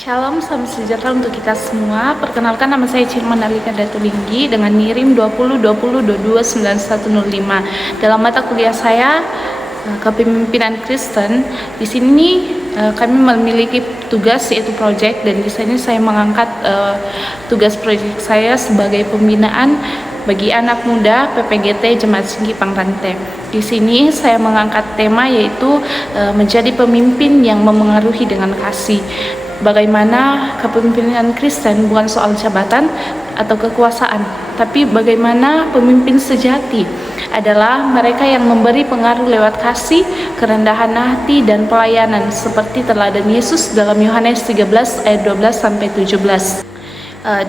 Shalom, salam sejahtera untuk kita semua. Perkenalkan, nama saya Cirman Alika Datulinggi dengan NIRIM 2020229105. Dalam mata kuliah saya, Kepemimpinan Kristen, di sini kami memiliki tugas yaitu project, dan di sini saya mengangkat tugas project saya sebagai pembinaan bagi anak muda PPGT Jemaat Singgi Pangrante. Di sini saya mengangkat tema yaitu menjadi pemimpin yang memengaruhi dengan kasih. Bagaimana kepemimpinan Kristen bukan soal jabatan atau kekuasaan, tapi bagaimana pemimpin sejati adalah mereka yang memberi pengaruh lewat kasih, kerendahan hati, dan pelayanan seperti teladan Yesus dalam Yohanes 13 ayat 12 sampai 17.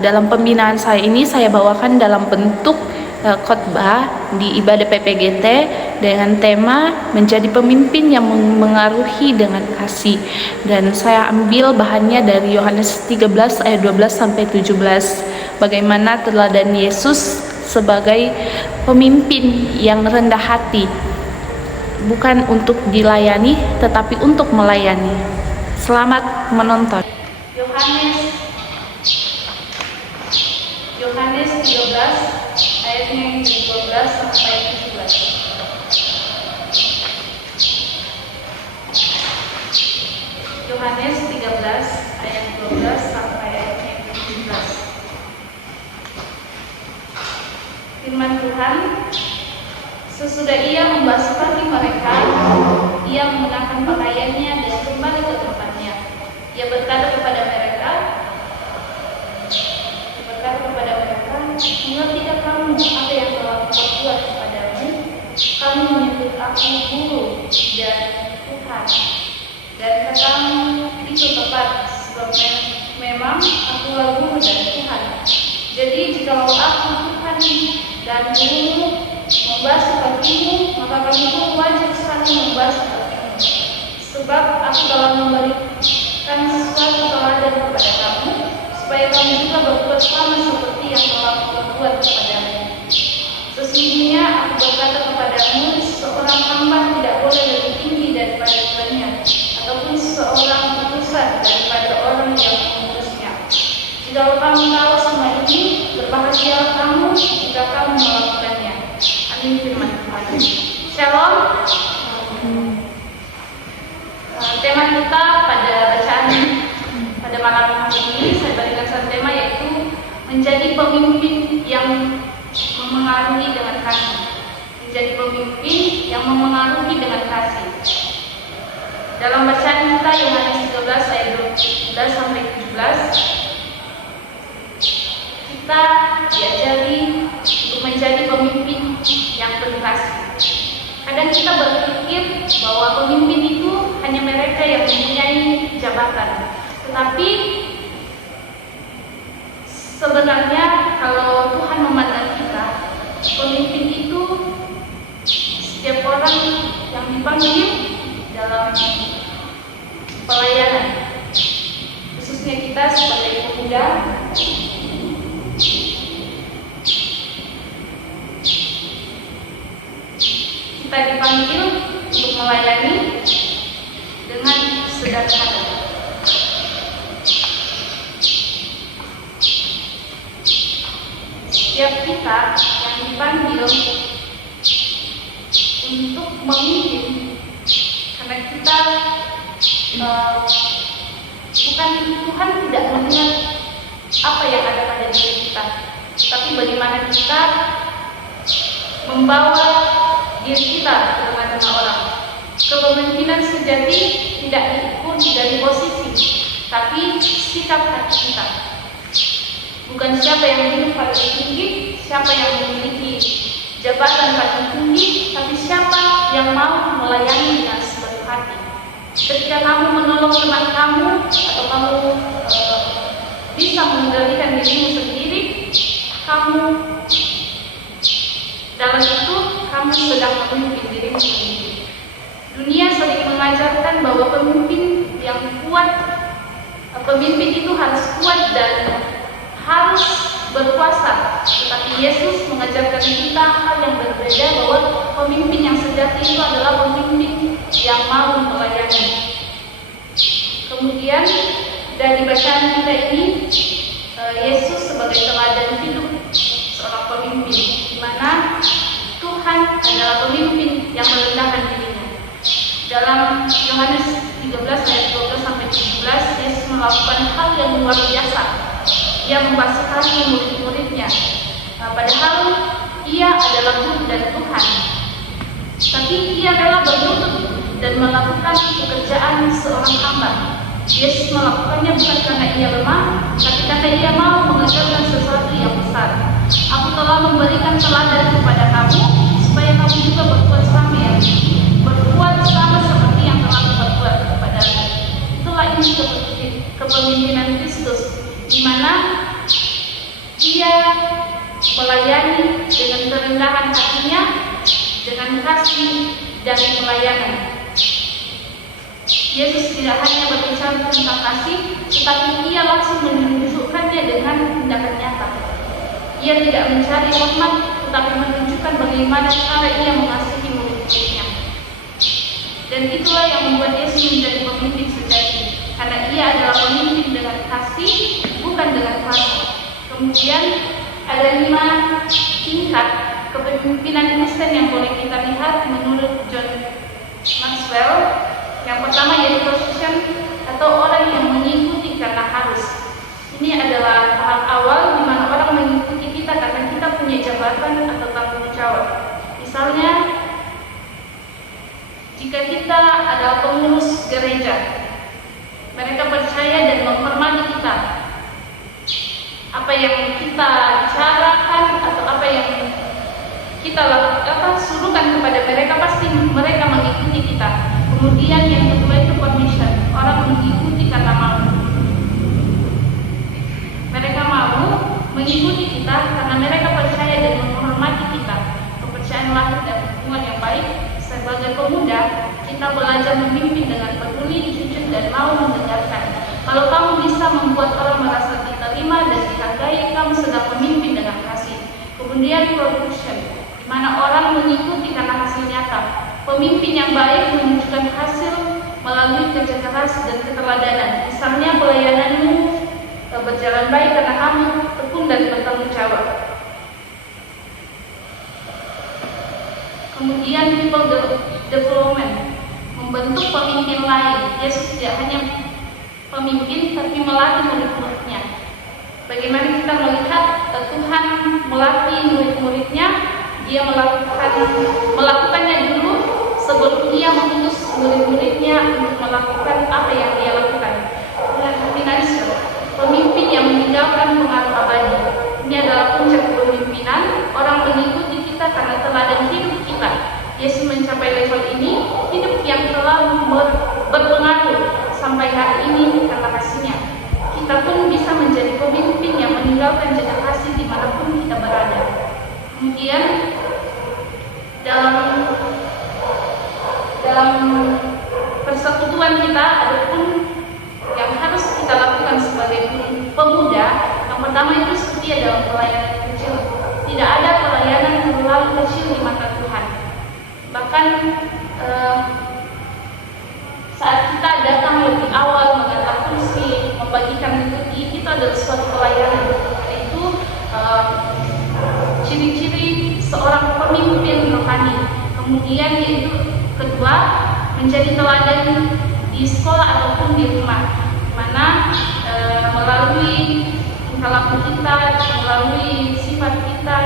Dalam pembinaan saya ini saya bawakan dalam bentuk khotbah di ibadah PPGT dengan tema menjadi pemimpin yang mengaruhi dengan kasih, dan saya ambil bahannya dari Yohanes 13 ayat 12 sampai 17. Bagaimana teladan Yesus sebagai pemimpin yang rendah hati, bukan untuk dilayani tetapi untuk melayani. Selamat menonton. Yohanes 13 ayatnya yang ke-12 sampai 17. Yohanes 13 ayat 12 sampai ayatnya yang ke-17. Firman Tuhan, sesudah ia membasuh kaki mereka, ia mengenakan pakaiannya dan kembali ke tempatnya. Ia berkata kepada mereka, mengertikah kamu apa yang telah kubuat kepadamu? Kamu menyebut aku guru dan Tuhan, dan katamu itu tepat, sebab memang akulah guru dan Tuhan. Jadi jikalau aku Tuhan dan gurumu membasuh kakimu, maka kamu pun wajib sekali membasuh kakimu. Sebab aku telah memberikan sesuatu teladan kepada kamu, supaya kamu juga berbuat sama seperti yang telah berbuat kepadamu. Sesungguhnya aku berkata kepadamu, seorang hamba tidak boleh lebih tinggi daripada tuannya, ataupun seorang utusan daripada orang yang mengurusnya. Jika kamu tahu semua ini, berbahagialah kamu jika kamu melakukannya. Amin. Firman Tuhan. Shalom. Tema kita pada bacaan pada malam hari ini, saya berikan satu tema yaitu menjadi pemimpin yang memengaruhi dengan kasih. Menjadi pemimpin yang memengaruhi dengan kasih. Dalam bacaan kita Yohanes 13 ayat 12 sampai 17, kita diajari untuk menjadi pemimpin yang penuh kasih. Kadang kita berpikir bahwa pemimpin itu hanya mereka yang mempunyai jabatan. Tetapi sebenarnya kalau Tuhan memandang kita, pemimpin itu setiap orang yang dipanggil dalam pelayanan, khususnya kita sebagai pemuda. Kita dipanggil untuk melayani dengan sederhana. Setiap kita yang dipanggil untuk memimpin, karena kita bukan Tuhan tidak melihat apa yang ada pada diri kita, tapi bagaimana kita membawa diri kita ke tengah-tengah orang. Kepemimpinan sejati tidak diukur dari posisi, tapi sikap hati kita. Bukan siapa yang hidup paling tinggi, siapa yang memiliki jabatan paling tinggi, tapi siapa yang mau melayani dengan sepenuh hati. Ketika kamu menolong teman kamu, atau kamu bisa mengendalikan dirimu sendiri, kamu dalam itu kamu sedang memimpin dirimu sendiri. Dunia sering mengajarkan bahwa pemimpin yang kuat, pemimpin itu harus kuat dan harus berkuasa. Tetapi Yesus mengajarkan kita hal yang berbeda, bahwa pemimpin yang sejati itu adalah pemimpin yang mau melayani. Kemudian Dari bacaan kita ini, Yesus sebagai teladan hidup seorang pemimpin, di mana Tuhan adalah pemimpin yang merendahkan dirinya. Dalam Yohanes 13 ayat 12 sampai 17, Yesus melakukan hal yang luar biasa. Ia membasahkan murid-muridnya, padahal ia adalah guru dan Tuhan. Tapi ia rela berlutut dan melakukan pekerjaan seorang hamba. Yesus melakukannya bukan karena ia lemah, tapi karena ia mau mengajarkan sesuatu yang besar. Aku telah memberikan teladan kepada kamu, supaya kamu juga berbuat sama seperti yang telah berbuat kepadamu. Itulah inti kepemimpinan Kristus, di mana ia melayani dengan kerendahan hatinya, dengan kasih dan pelayanan. Yesus tidak hanya berbicara tentang kasih, tetapi ia langsung menunjukkannya dengan tindakan nyata. Ia tidak mencari hormat, tetapi menunjukkan bagaimana cara ia mengasihi murid-muridnya. Dan itulah yang membuat Yesus menjadi pemimpin sejati, karena ia adalah pemimpin dengan kasih, bukan dengan kuasa. Kemudian ada 5 tingkat kepemimpinan Kristen yang boleh kita lihat menurut John Maxwell. Yang pertama yaitu position, atau orang yang mengikuti karena harus. Ini adalah tahap awal di mana orang mengikuti kita karena kita punya jabatan atau tanggung jawab. Misalnya, jika kita adalah pengurus gereja, mereka percaya dan menghormati kita. Apa yang kita bicarakan atau apa yang kita lakukan, suruhkan kepada mereka, pasti mereka mengikuti kita. Kemudian yang kedua itu permission, orang mengikuti karena mau. Mereka mau mengikuti kita karena mereka percaya dan menghormati kita. Kepercayaan lahir dari hubungan yang baik. Sebagai pemuda, kita belajar memimpin dengan peduli, jujur, dan mau mendengarkan. Kalau kamu bisa membuat orang merasa diterima dan dihargai, kamu sedang memimpin dengan kasih. Kemudian production, di mana orang mengikuti karena hasil nyata. Pemimpin yang baik menunjukkan hasil melalui kerja keras dan keteladanan. Misalnya pelayananmu berjalan baik karena kamu tekun dan bertanggung jawab. Kemudian people development, membentuk pemimpin lain. Yesus tidak hanya pemimpin, tapi melatih murid-muridnya. Bagaimana kita melihat Tuhan melatih murid-muridnya? Dia melakukannya dulu sebelum dia mengutus murid-muridnya untuk melakukan apa yang dia lakukan. Pemimpin yang meninggalkan pengaruh abadi. Ini adalah puncak kepemimpinan. Orang mengikuti kita karena teladan hidup kita. Yesus mencapai level ini, hidup yang telah berpengaruh sampai hari ini karena kasihnya. Kita pun bisa menjadi pemimpin yang meninggalkan jejak kasih dimanapun kita berada. Kemudian dalam persekutuan kita, adapun yang harus kita lakukan sebagai pemuda, yang pertama itu setia dalam pelayanan kecil. Tidak ada pelayanan yang terlalu kecil di mata Tuhan. Bahkan saat kita datang lebih awal mengantar kursi, membagikan rezeki, itu adalah suatu pelayanan. Itu ciri-ciri seorang pemimpin rohani. Kemudian yaitu kedua, menjadi teladan di sekolah ataupun di rumah, mana melalui tingkah laku kita, melalui sifat kita,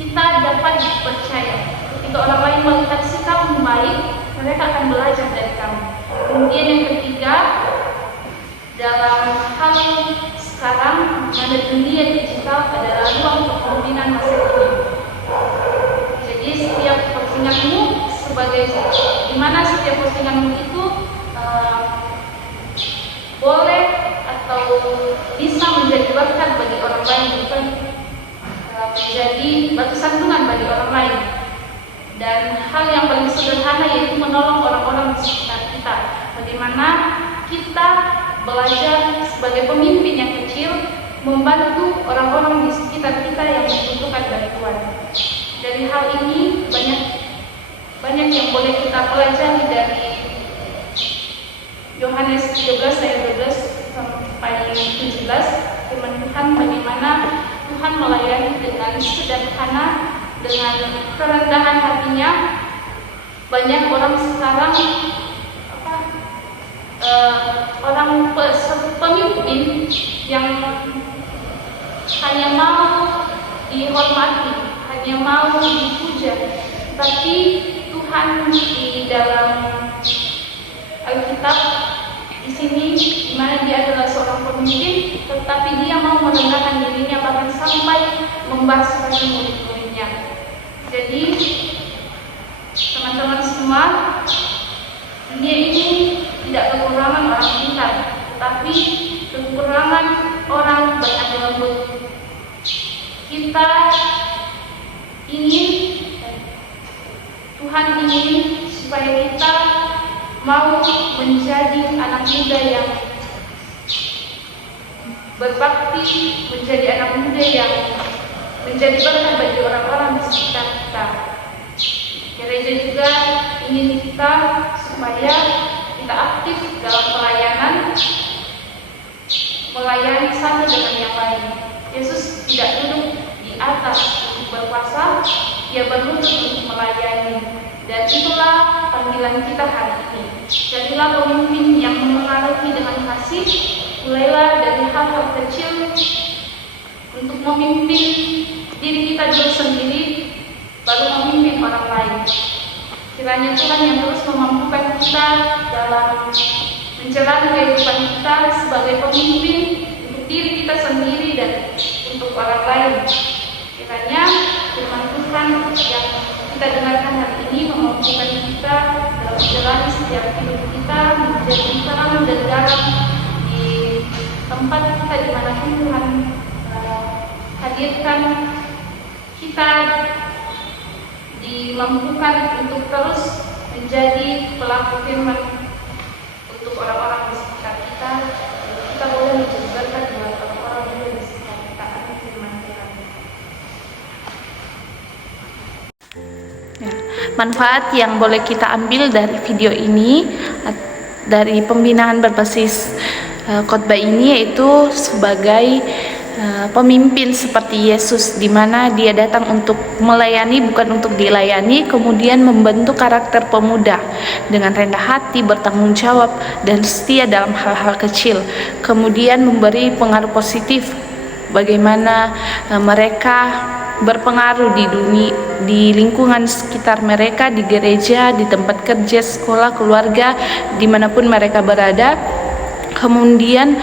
kita dapat dipercaya. Ketika orang lain melihat sikapmu baik, mereka akan belajar dari kamu. Kemudian yang ketiga, dalam hal sekarang mana dunia digital adalah ruang kepemimpinan masa kini. Jadi setiap postinganmu di mana setiap postinganmu itu boleh atau bisa menjadi berkat bagi orang lain, bukan menjadi batu sandungan bagi orang lain. Dan hal yang paling sederhana yaitu menolong orang-orang di sekitar kita. Bagaimana kita belajar sebagai pemimpin yang kecil membantu orang-orang di sekitar kita yang membutuhkan bantuan. Dari hal ini banyak yang boleh kita pelajari dari Yohanes 13 ayat 12 sampai 17, firman Tuhan bagaimana Tuhan melayani dengan sederhana, dengan kerendahan hatinya. Banyak orang sekarang pemimpin yang hanya mau dihormati, hanya mau dipuja, tapi Tuhan di dalam Alkitab di sini, di mana dia adalah seorang pemimpin, tetapi dia mau merendahkan dirinya bahkan sampai membasmi murid-muridnya. Jadi teman-teman semua, dunia ini tidak kekurangan orang pintar, tetapi kekurangan orang berhati lembut. Kita ingin, Tuhan ingin supaya kita mau menjadi anak muda yang berbakti, menjadi anak muda yang menjadi berkat bagi orang-orang di sekitar kita. Gereja juga ingin kita supaya kita aktif dalam pelayanan, melayani satu dengan yang lain. Yesus tidak duduk di atas untuk berkuasa, dia berlutut untuk melayani. Dan itulah panggilan kita hari ini. Jadilah pemimpin yang memengaruhi dengan kasih. Mulailah dari hal-hal kecil untuk memimpin diri kita dulu sendiri, baru memimpin orang lain. Kiranya Tuhan yang terus memampukan kita dalam menjalani kehidupan kita sebagai pemimpin untuk diri kita sendiri dan untuk orang lain. Kiranya firman Tuhan yang kita dengarkan hari ini memampukan kita dalam menjalani setiap hidup kita, menjadi terang dan garam di tempat kita dimanapun Tuhan hadirkan. Kita dimampukan untuk terus menjadi pelaku firman untuk orang-orang di sekitar kita. Kita boleh menjadi berkat buat orang-orang di sekitar kita. Amin. Firman Tuhan. Manfaat yang boleh kita ambil dari video ini, dari pembinaan berbasis khotbah ini, yaitu sebagai pemimpin seperti Yesus, di mana dia datang untuk melayani bukan untuk dilayani, kemudian membentuk karakter pemuda dengan rendah hati, bertanggung jawab dan setia dalam hal-hal kecil, kemudian memberi pengaruh positif bagaimana mereka berpengaruh di dunia, di lingkungan sekitar mereka, di gereja, di tempat kerja, sekolah, keluarga, dimanapun mereka berada. Kemudian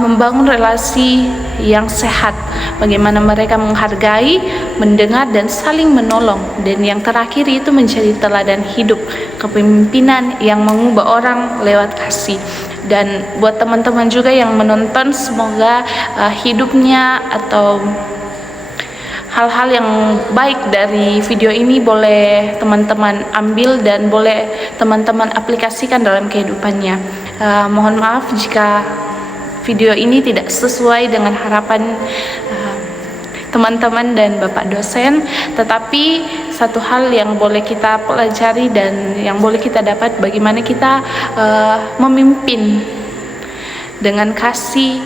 membangun relasi yang sehat, bagaimana mereka menghargai, mendengar dan saling menolong. Dan yang terakhir itu menjadi teladan hidup, kepemimpinan yang mengubah orang lewat kasih. Dan buat teman-teman juga yang menonton, semoga hidupnya atau hal-hal yang baik dari video ini boleh teman-teman ambil dan boleh teman-teman aplikasikan dalam kehidupannya. Mohon maaf jika video ini tidak sesuai dengan harapan teman-teman dan Bapak dosen, tetapi satu hal yang boleh kita pelajari dan yang boleh kita dapat, bagaimana kita memimpin dengan kasih,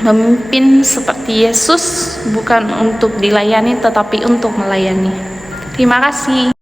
memimpin seperti Yesus, bukan untuk dilayani tetapi untuk melayani. Terima kasih.